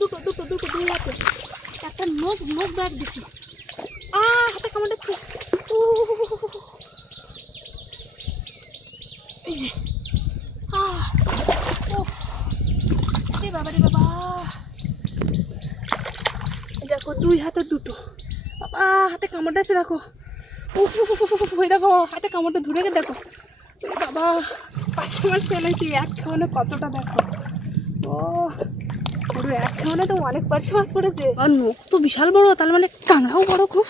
দুটো দুটো দুটো দুই হাতে একটা নখ নখ ব্যাগ দিচ্ছি। হাতে কামড়াচ্ছে। এই যে বাবা রে বাবা, দেখো দুই হাতে দুটো। বাবা হাতে কামড়টা আছে, দেখো ওই দেখো হাতে কামড়টা ধরে গে, দেখো বাবা পাঁচশো মাছ ফেলেছি এক খাওয়ানো কতটা, দেখো ও পুরো এক খাওয়ানো তো অনেক পাঁচশো মাছ পড়েছে। আর নখ তো বিশাল বড়, তার মানে কাঁকড়াও বড় খুব।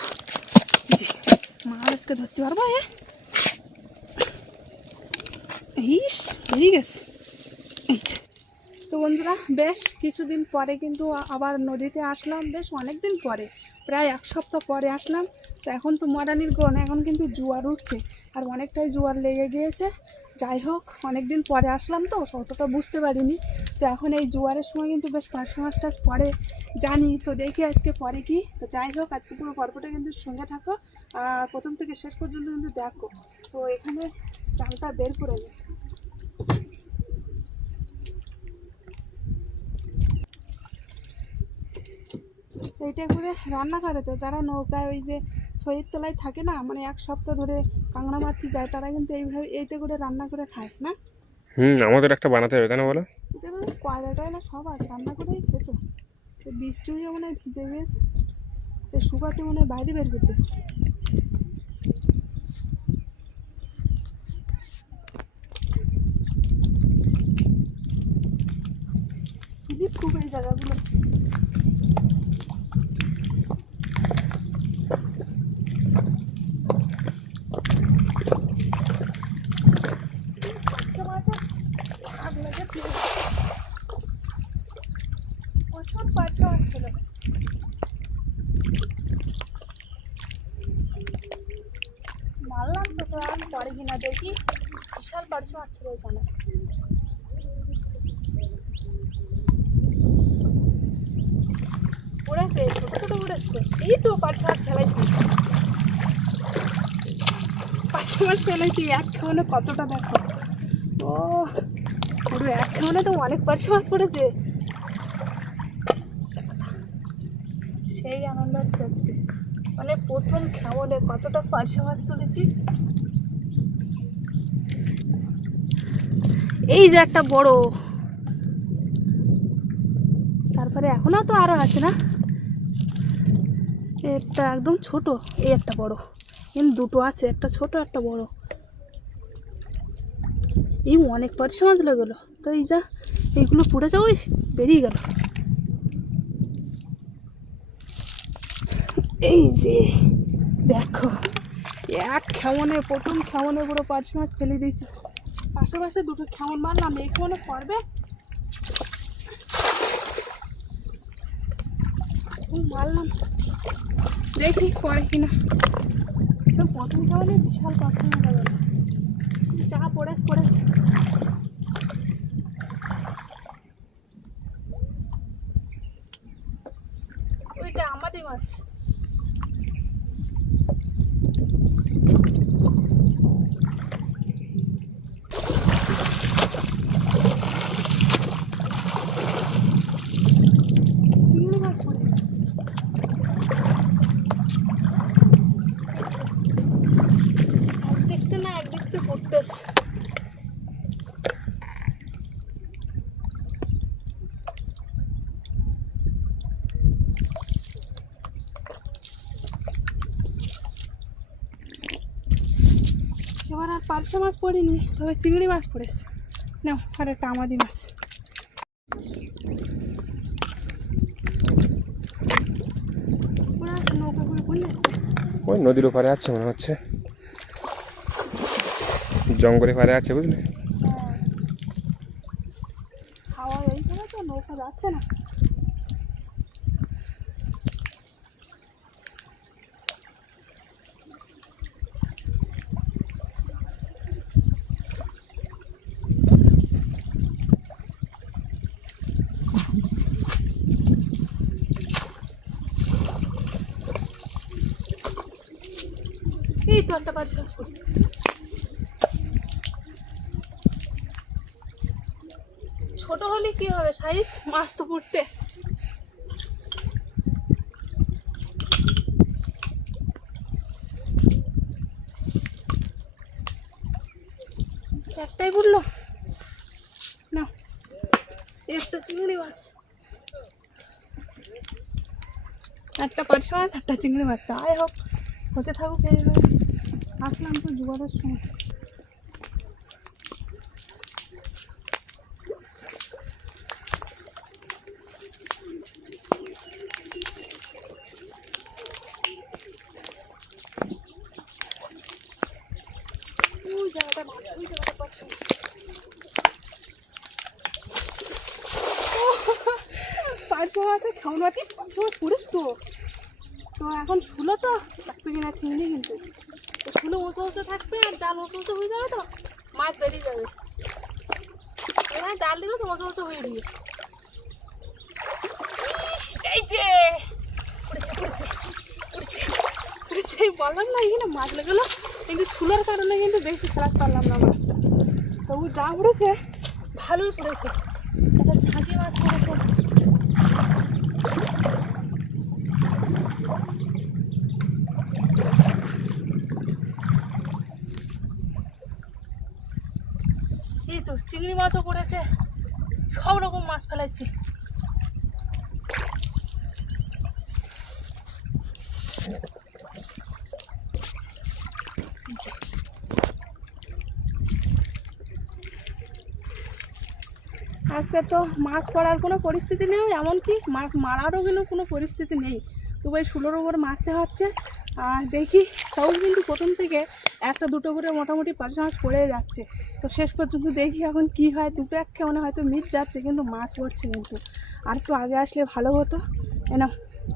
মাছ আজকে ধরতে পারবো। ইস বেরিয়ে গেছে। তো বন্ধুরা বেশ কিছুদিন পরে কিন্তু আবার নদীতে আসলাম, বেশ অনেক দিন পরে, প্রায় এক সপ্তাহ পরে আসলাম। তো এখন তো মরানির গন, এখন কিন্তু জোয়ার উঠছে আর অনেকটাই জোয়ার লেগে গিয়েছে। যাই হোক অনেক দিন পরে আসলাম তো অতটা বুঝতে পারিনি। তো এখন এই জোয়ারের সময় কিন্তু বেশ পাঁচশো মাছ টাছ পরে জানি, তো দেখি আজকে পরে কি। তো যাই হোক আজকে পুরো গল্পটা কিন্তু সঙ্গে থাকো আর প্রথম থেকে শেষ পর্যন্ত কিন্তু দেখো। তো এখানে জালটা বের করে নিই। এইটা করে রান্না করে, তো যারা নৌকায় ওই যে ছয়ের তলায় থাকে না, মানে এক সপ্তাহ ধরে কাঁকড়া মারতে যায়, তারা কিন্তু এইভাবে এইটা করে রান্না করে খায় না। আমাদের একটা বানাতে হবে, তাই না বলো? এটা করে কয়লা টয়লা সব আছে, রান্না করেই খেত। বৃষ্টি হয়ে মনে হয় ভিজে গিয়েছে, শুকাতে মনে হয় বাইরে বের করতেছে। খুব এই জায়গাগুলো প্রচুর পাঁচশো আসছিল। মারলাম তো, তো আর পরে কিনা দেখি বিশাল পাঁচশো আসছিল ওইখানে। উড়েছে ছোটো ছোটো উড়েছে, এই তো পাঁচশো মাছ ফেলাইছি, পাঁচশো মাছ ফেলাইছি এক খাওয়ানো কতটা, দেখো ও পুরো এক খাওয়ানো তো অনেক পাঁচশো মাছ পড়েছে। সেই আনন্দ হচ্ছে আজকে, মানে প্রথম খাওয়ালে কতটা পাঁচশো মাছ তুলেছি। এই যে একটা বড়, তারপরে এখনো তো আরো আছে না, একটা একদম ছোট, এই একটা বড়, কিন্তু দুটো আছে, একটা ছোট একটা বড়। এই অনেক পাঁচশো মাছ লাগলো, তো এই যা এইগুলো পড়েছে, ওই বেরিয়ে গেল। এই যে দেখো এক খেমনে, প্রথম খেমনে পুরো পাঁচশো মাছ ফেলে দিয়েছি। পাশে দুটো খেমন মারলাম, এই খেমনে পড়বে মারলাম, দেখি পরে কিনা। প্রথম খেমনে বিশাল পাঁচশো মাছ গেল, যা পড়েছে পড়েছে। ওইটা আমাদের মাছ। দেখতে না একদিক থেকে পড়তেছে। এবার আর পার্শে মাছ পড়িনি, তবে চিংড়ি মাছ পড়েছে। নাও আর একটা আমাদি মাছ। নৌকা করে পড়লে ওই নদীর ওপারে আছে মনে হচ্ছে, জঙ্গলের পারে আছে, বুঝলে? হাওয়া এই করে তো নৌকা যাচ্ছে না। এই তো একটা পার্শে মাছ পড়ে, ছোট হলে কি হবে, সাইজ মাছ তো পড়তে একটাই পড়লো না, একটা চিংড়ি মাছ, একটা পার্শে মাছ, একটা চিংড়ি মাছ, যাই হোক হতে থাকুক এইভাবে। আসলাম তো জোগাড়ের সময়। পার্শে মাছে খাওয়াতে পার্শে মাছ পড়িস তো, তো এখন শুলো তো থাকবে কিনা ঠিক নেই, কিন্তু শুলো ওসে ওসে থাকবে আর জাল ওসে ওসে হয়ে যাবে, তো মাছ বেরিয়ে যাবে। এখানে জাল দিকে ওসে ওসে হয়ে যাবে। এই যে পড়েছে পড়েছে পড়েছে পড়েছে, বললাম না এখানে মাছ লেগেলো, কিন্তু শুলোর কারণে কিন্তু বেশি খারাপ পারলাম না মাছটা। তবু যা পড়েছে ভালোই পড়েছে, একটা ছাঁকি মাছ পড়েছে। এই তো চিংড়ি মাছও পড়েছে, সব রকম মাছ ফেলাইছি। আজকে তো মাছ পড়ার কোনো পরিস্থিতি নেই, এমনকি মাছ মারারও কিন্তু কোনো পরিস্থিতি নেই, তবু এই শুলোর ওপর মারতে হচ্ছে। আর দেখি তাও কিন্তু প্রথম থেকে একটা দুটো করে মোটামুটি পার্শে মাছ পড়ে যাচ্ছে। তো শেষ পর্যন্ত দেখি এখন কি হয়, দুটো এক কেমন হয়তো মিট যাচ্ছে, কিন্তু মাছ পড়ছে কিন্তু। আর একটু আগে আসলে ভালো হতো। না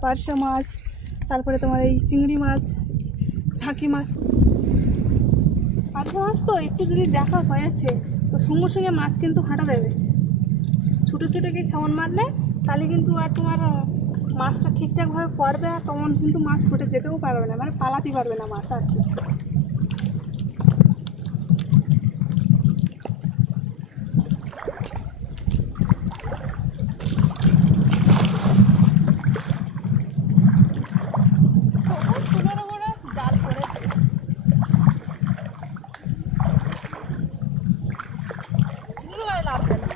পার্শে মাছ, তারপরে তোমার এই চিংড়ি মাছ, ঝাঁকি মাছ, পার্শে মাছ তো একটু যদি দেখা হয়েছে তো সঙ্গে সঙ্গে মাছ কিন্তু হাঁটা দেবে। ছোটো ছোটোকে কেমন মারলে তাহলে কিন্তু আর তোমার মাছটা ঠিকঠাকভাবে পড়বে, আর তখন কিন্তু মাছ ছুটে যেতেও পারবে না, মানে পালাতে পারবে না মাছ আর কি। জাল পড়েছে, চিংড়ি মাছ লাগবে না,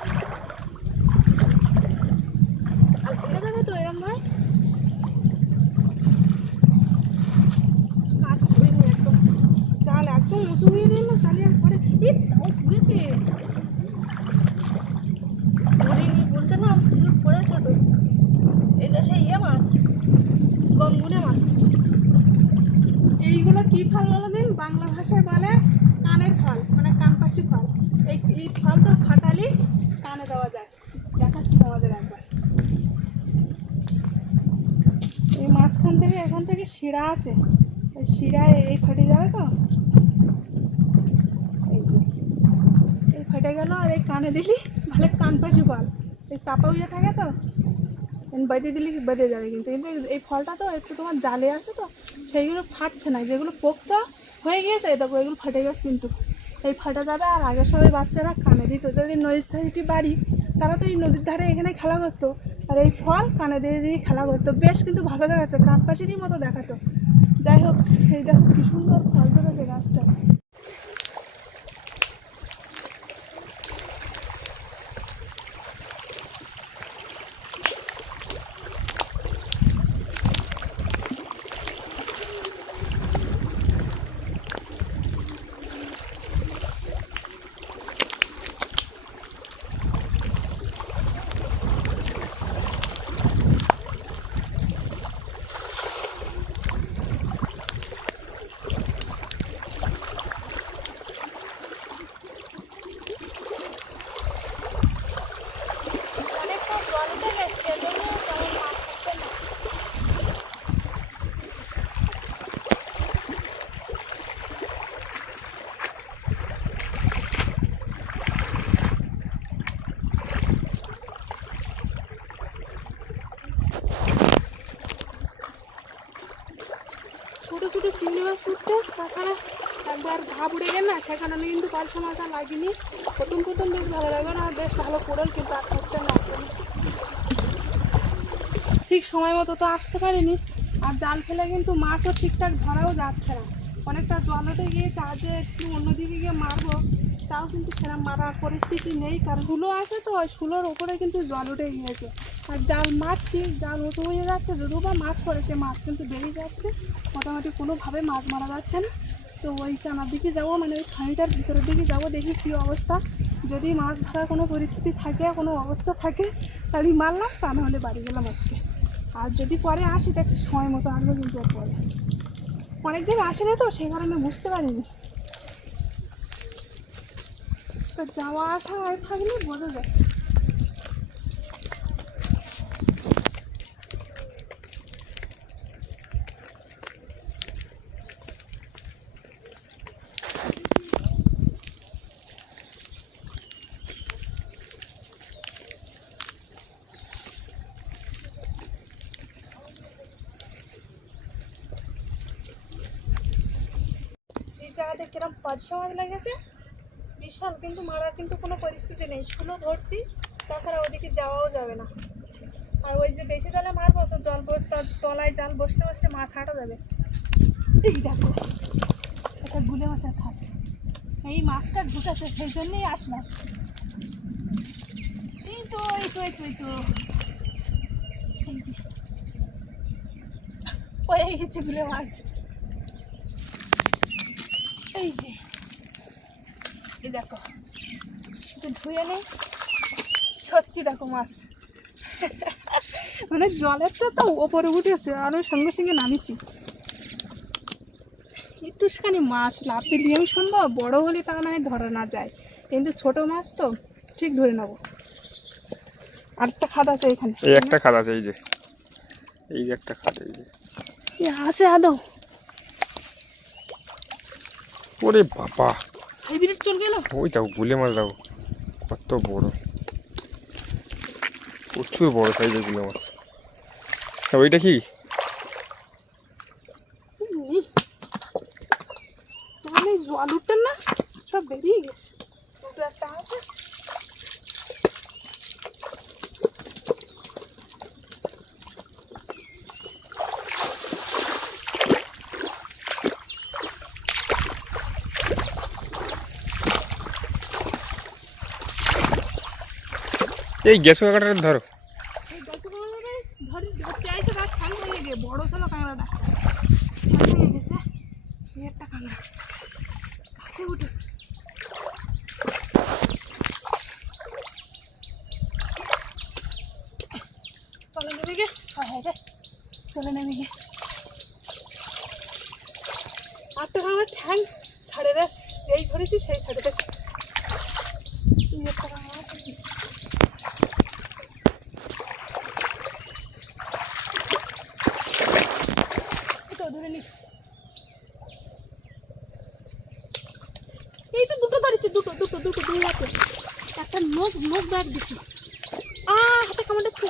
আর ছেড়ে দেবে তো এরম নয়। কাজ করে নি একদম, জাল একদম উঁচু হয়ে গেল, তাহলে আর পরে তাও ঘুরেছে, ঘুরিনি বলতে না পড়েছে তো। এটা সেই মাছ, গঙ্গুনে মাছ। এইগুলো কি ফল বলো দিন, বাংলা ভাষায় বলে কানের ফল, মানে কানপাশি ফল। এই ফল তো ফাটালি কানে দেওয়া যায়, দেখাচ্ছি তোমাদের একবার। এই মাঝখান থেকে এখান থেকে শিরা আছে, এই শিরায় এই ফেটে যাবে তো, এই ফেটে গেল। আর এই কানে দিলি ভালো কানপাশি ফল, এই চাপা হয়ে থাকে তো বেঁধে দিলে বেঁধে যাবে, কিন্তু কিন্তু এই ফলটা তো একটু তোমার জালে আছে তো সেইগুলো ফাটছে না, যেগুলো পোক্ত হয়ে গিয়েছে দেখো এগুলো ফাটে গেছে, কিন্তু এই ফাটা যাবে। আর আগের সবাই বাচ্চারা কানে দিত, যাদের নদীর ধারে বাড়ি তারা তো এই নদীর ধারে এখানে খেলা করতো, আর এই ফল কানে দিয়ে দিয়ে খেলা করতো, বেশ কিন্তু ভালো দেখাচ্ছে, কানপাশিরই মতো দেখাতো। যাই হোক এই দেখো কি সুন্দর ফল ধরেছে গাছটা। ছোটো ছোটো চিংড়ি মাছ উঠতে, তাছাড়া একবার ঘা উড়ে গেল না সেখানে আমি কিন্তু পার্শে মাছ আর লাগিনি। প্রথম প্রথম বেশ ভালো লাগলো না, বেশ ভালো পড়ল, কিন্তু আর থাকতে না ঠিক সময় মতো তো আসতে পারিনি। আর জাল ফেলে কিন্তু মাছও ঠিকঠাক ধরাও যাচ্ছে না, অনেকটা জল উঠে গিয়েছে। আজ একটু অন্যদিকে গিয়ে মারবো, তাও কিন্তু সেরকম মারার পরিস্থিতি নেই, কারণ শুলো আছে তো ওই শুলোর ওপরে কিন্তু জল উঠে গিয়েছে। আর জাল মারছি, জাল উঁচু হয়ে যাচ্ছে, যদিও বা মাছ পড়ে সে মাছ কিন্তু বেরিয়ে যাচ্ছে, মোটামুটি কোনোভাবে মাছ মারা যাচ্ছে না। তো ওই কানার দিকে যাবো, মানে ওই খাঁড়িটার ভিতরের দিকে যাবো, দেখি কী অবস্থা। যদি মাছ ধরার কোনো পরিস্থিতি থাকে, কোনো অবস্থা থাকে, তাহলেই মারলাম, তা নাহলে বাড়ি গেলাম আজকে। আর যদি পরে আসি তো একটু সময় মতো আসবো, কিন্তু পরে অনেকদিন আসে না তো সেই কারণে বুঝতে পারিনি। তো যাওয়া আসা আর থাকলে বোঝা যায়। এই জায়গাতে কিরম পাঁচশো মাছ লেগেছে বিশাল, কিন্তু মারার কিন্তু কোনো পরিস্থিতি নেই, শুলো ভর্তি, তাছাড়া ওদিকে যাওয়াও যাবে না। আর ওই যে বেশি জলে মারবো তো জল তলায় জাল বসতে বসতে মাছ হাঁটা যাবে। এই দেখো একটা গুলে মাছের খাট, এই মাছটা ঢুকাচ্ছে, সেই জন্যই আসলাম। এই তো এই তো এই তো এই তো এই যে হয়ে গেছে গুলে মাছ। এই যে এই দেখো ধুয়ে নেই, সত্যি দেখো মাছ মানে জলেরটা তো ওপরে উঠেছে, আর ওই সঙ্গে সঙ্গে নামিছি। একটুখানি মাছ লাভ দিলে আমি শুনবো, বড় হলে তা নয় ধরা না যায়, কিন্তু ছোট মাছ তো ঠিক ধরে নেবো। আরেকটা খাদ আছে এখানে, এই একটা খাদ আছে, এই যে একটা খাদ, এই যে আছে আদৌ। ওরে বাবা, হাইব্রিড চল গেল। ওই দেখো গুলে মাছ, দেখো কত বড়, প্রচুর বড় সাইজের গুলে মাছ। ওইটা কি মানে জল উঠতেন না, সব বেরিয়ে গেছে। দুটো একটা আছে, এই গ্যাস কাটাটা ধরো। এই গাছগুলো ধরতে আইসে তার ঠ্যাং ভেঙে গিয়ে বড় ছিল কাঁকড়াটা, ঠ্যাং ভেঙে গেছে। এই একটা কাঁকড়া আছে উঠেছে। চলে নেমে গে, হ্যাঁ রে চলে নেমে গে। আটটা কাঁকড়া ঠ্যাং ছাড়ে দেস, যেই ধরেছি সেই ছাড়ে দেস। এই একটা কাঁকড়া আছে। ধরে নিস, এই তো দুটো ধরেছি, দুটো দুটো দুটো দুই হাতে, একটা নখ নখ ব্যাগ দিচ্ছি। হাতে কামড়াচ্ছে,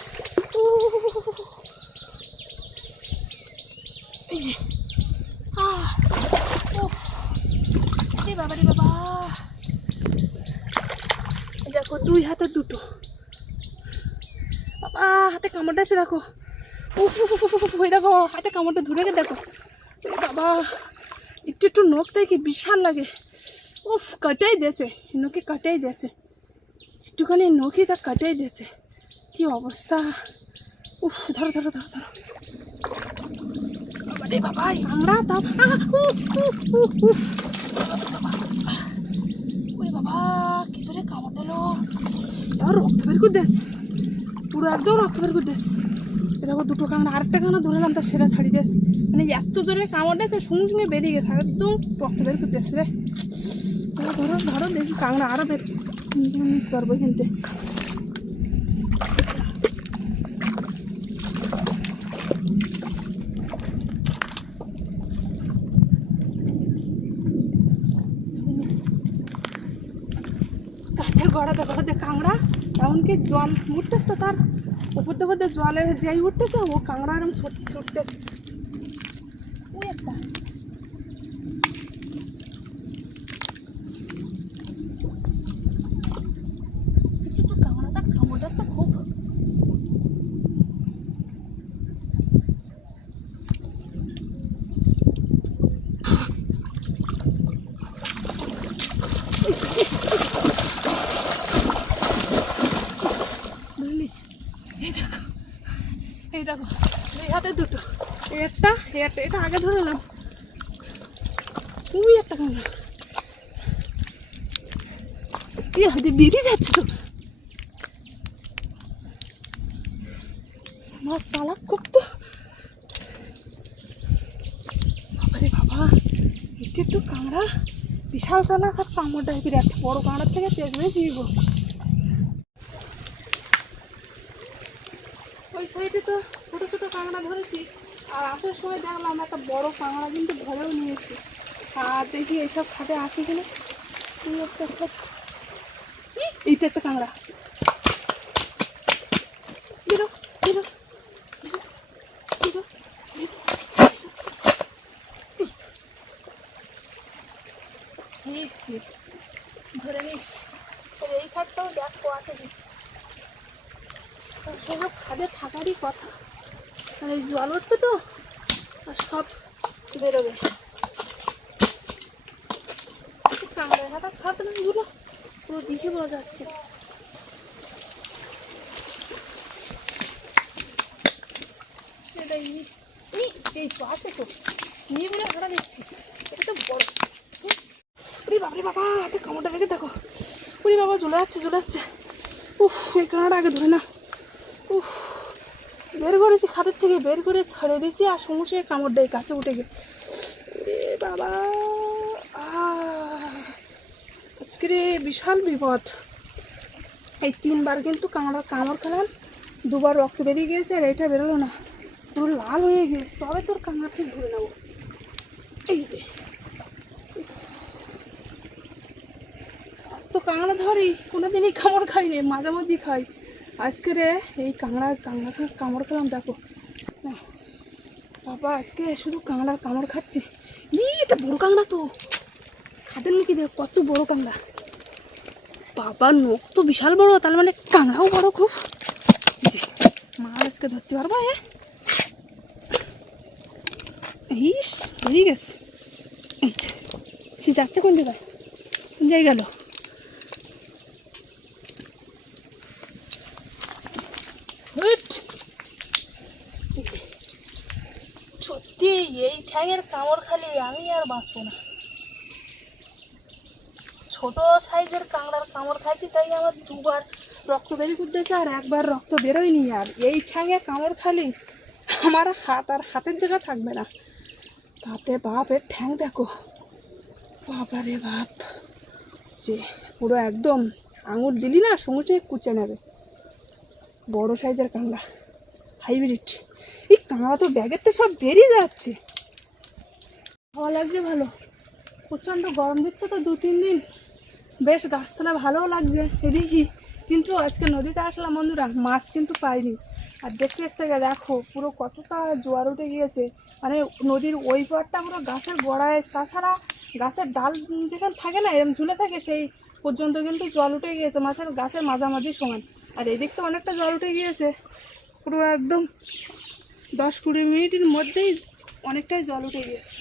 এই যে এই বাবা রে বাবা, দেখো দুই হাতে দুটো, বাবা হাতে কামড়াচ্ছে দেখো। ওই দেখো হাতে কামড়টা ধরে গে দেখো, বাবা একটু একটু নখ থেকে বিশাল লাগে। উফ কাটাই দিয়েছে, নখে কাটাই দিয়েছে, একটুখানি নখে তা কাটাই দিয়েছে, কি অবস্থা। উফ ধরো ধরো ধরো ধরো, আরে বাবা কাঁকড়া তাও, ওরে বাবা কি জোরে কামড় দিল, আর রক্ত বের করে দিয়েছে, পুরো একদম রক্ত বের করে দিয়েছে। দেখো দুটো কাঁকড়া, আরেকটা কাঁকড়া ধরলাম তা সেটা ছাড়িয়ে দিয়েছে, মানে এত জোরে কামড় দিয়েছে সঙ্গে সঙ্গে বেরিয়ে গেছে, একদম রক্ত বের করে দিয়েছে রে। ধরো ধরো দেখি কাঁকড়া আরও বের করবো কিনতে। গাছের গড়াতে গড়াতে কাঁকড়া, এমনকি জল উঠতেছে, তার উপর দিয়ে জলে যেই উঠতেছে ও কাঁকড়া এরকম ছুটতেছে। ওই একটা কাঁকড়াটা কামড়াচ্ছে খুব। এটা আগে ধরে নিলাম। ওই একটা কাঁকড়া কি হয়তো বেরিয়ে যাচ্ছে তো। মাছ চালাক খুব তো। বাবারে বাবা, এটা একটু কাঁকড়া বিশাল চালাক আর কামড়টাই বিরাট বড় কাঁকড়ার থেকে দেখবে জীব। ওই সাইডে তো ছোটো ছোটো কাঁকড়া ধরেছি, আর আসার সময় দেখলাম একটা বড় কাঁকড়া কিন্তু ধরেও নিয়েছি। আর দেখি এইসব খাটে আছে কিনা। এইটা একটা কাঁকড়া। বেরো বেরো বেরো। ধরে নিস। এই খাটটাও দেখো আছে কি, সেসব খাদে থাকারই কথা। আর এই জল উঠবে তো আর সব বেরোবে। কাঁকড়া হাতা খাতগুলো পুরো দিকে বোঝা যাচ্ছে। এই তো আছে তো, নিয়ে বলে হাঁটা দিচ্ছি। এটা তো বড়। ওরে বাবারে বাবা, হাতে কামড়টা রেখে দেখো। ওরে বাবা, জ্বলে যাচ্ছে। উফ, এই কাঁকড়া আগে ধরে না। উফ, বের করেছি খাতের থেকে, বের করে ছড়ে দিয়েছি আর সমস্যা কামড় দেয়, কাছে উঠে গে। এ বাবা, আজকে বিশাল বিপদ। এই 3 বার কিন্তু কামড় খেলাম, 2 বার রক্ত বেরিয়ে গিয়েছে, আর এটা বেরোলো না, পুরো লাল হয়ে গিয়েছে। তবে তোর কামড় ঠিক ধরে নেবো। এই যে তো কাঁকড়া ধরি, কোনোদিনই কামড় খাইনি, মাঝে মাঝে খাই। আজকে এই কাঁকড়া কামড় খেলাম। দেখো বাবা, আজকে শুধু কাঁকড়ার কামড় খাচ্ছে। এটা বড় কাঁকড়া তো, খাদের মুখে দেখ কত বড় কাঁকড়া। বাবা, নখ তো বিশাল বড়, তার মানে কাঁকড়াও বড় খুব। যে মাছ আজকে ধরতে পারবো। ইস, বেরিয়ে গেছে। এই সে যাচ্ছে কোন জায়গায়, গেল। সত্যি এই ঠ্যাঙের কামড় খালি আমি আর বাঁচবো না। ছোট সাইজের কাঁকড়ার কামড় খাইছি, তাই আমার 2 বার রক্ত বেরিয়ে করতেছে, আর 1 বার রক্ত বেরোয়নি। আর এই ঠ্যাঙে কামড় খালি আমার হাত আর হাতের জায়গা থাকবে না। বাপরে বাপ, এর ঠ্যাং দেখো। বাবারে বাপ, যে পুরো একদম আঙুল দিলি না সঙ্গে কুচে নেবে। বড় সাইজের কাঁকড়া, হাইব্রিড। এই কাঁকড়া তো ব্যাগের তো সব বেরিয়ে যাচ্ছে। ভালো লাগছে, ভালো। প্রচণ্ড গরম দিচ্ছে তো 2-3 দিন, বেশ গাছতলা ভালোও লাগছে এদিকে। কিন্তু আজকে নদীতে আসলাম বন্ধুরা, মাছ কিন্তু পাইনি। আর দেখতে দেখো পুরো কতটা জোয়ার উঠে গিয়েছে। মানে নদীর ওই পাড়টা পুরো গাছের গোড়ায়, তাছাড়া গাছের ডাল যেখানে থাকে না এরকম ঝুলে থাকে, সেই পর্যন্ত কিন্তু জল উঠে গিয়েছে, মাছের গাছের মাঝামাঝি সমান। আর এদিক তো অনেকটা জল উঠে গিয়েছে, পুরো একদম 10-20 মিনিটের মধ্যেই অনেকটাই জল উঠে গিয়েছে।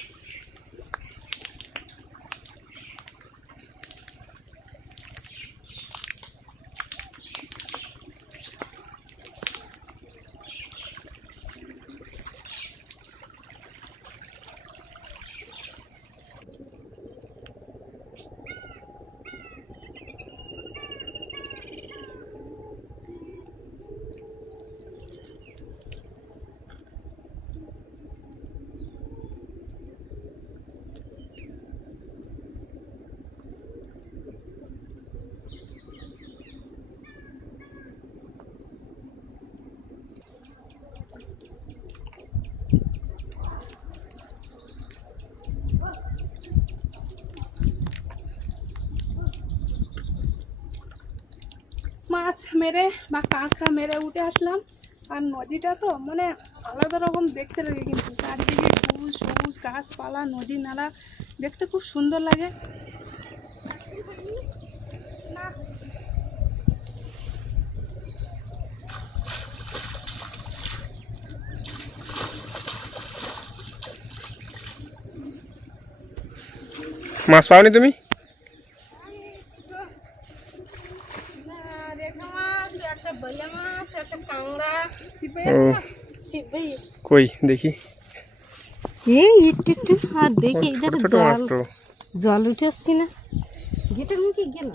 মাছ মেরে বা কাঁকড়া মেরে উঠে আসলাম। আর নদীটা তো মানে আলাদা রকম দেখতে লাগে, কিন্তু চারিদিকে সবুজ সবুজ গাছপালা, নদী নালা, দেখতে খুব সুন্দর লাগে। মাছ পাওনি তুমি? কই দেখি। এই একটু একটু আর দেখি ছোট এদের ছোট মাছ জল তো। জল উঠেছ কিনা গেটের মুখে গেল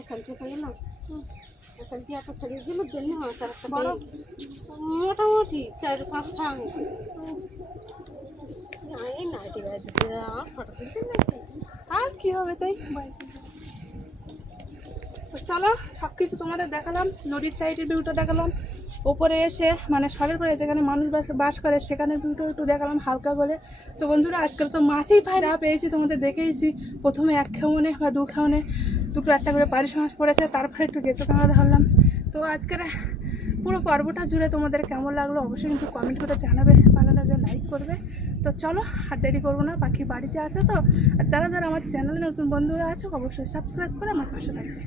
এখান থেকে এলাম এখান থেকে একটা ছেড়ে গেল দেন তার একটা মোটামুটি 4-5টা এই না ঠিক আছে আর ফটো তুলতে নাকি আর কি হবে তাই তো চলো সব কিছু তোমাদের দেখালাম, নদীর সাইডের ভিউটা দেখালাম, ওপরে এসে মানে সরের পরে যেখানে মানুষ বাস করে সেখানে ভিউটা একটু দেখালাম হালকা করে। তো বন্ধুরা আজকাল তো মাছই পাই, যা পেয়েছি তোমাদের দেখেইছি, প্রথমে 1 খাওয়ানে বা 2 খাওয়ানে দুটো একটা করে পারিশ মাছ পড়েছে, তারপরে একটু গেঁচো কাঁকড়া ধরলাম। তো আজকের পুরো পর্বটা জুড়ে তোমাদের কেমন লাগলো অবশ্যই কিন্তু কমেন্ট করে জানাবে, ভালো লাগলে লাইক করবে। তো চলো আর দেরি করবো না, পাখি বাড়িতে আছে তো। আর যারা যারা আমার চ্যানেলে নতুন বন্ধুরা আছো অবশ্যই সাবস্ক্রাইব করে আমার পাশে থাকবে।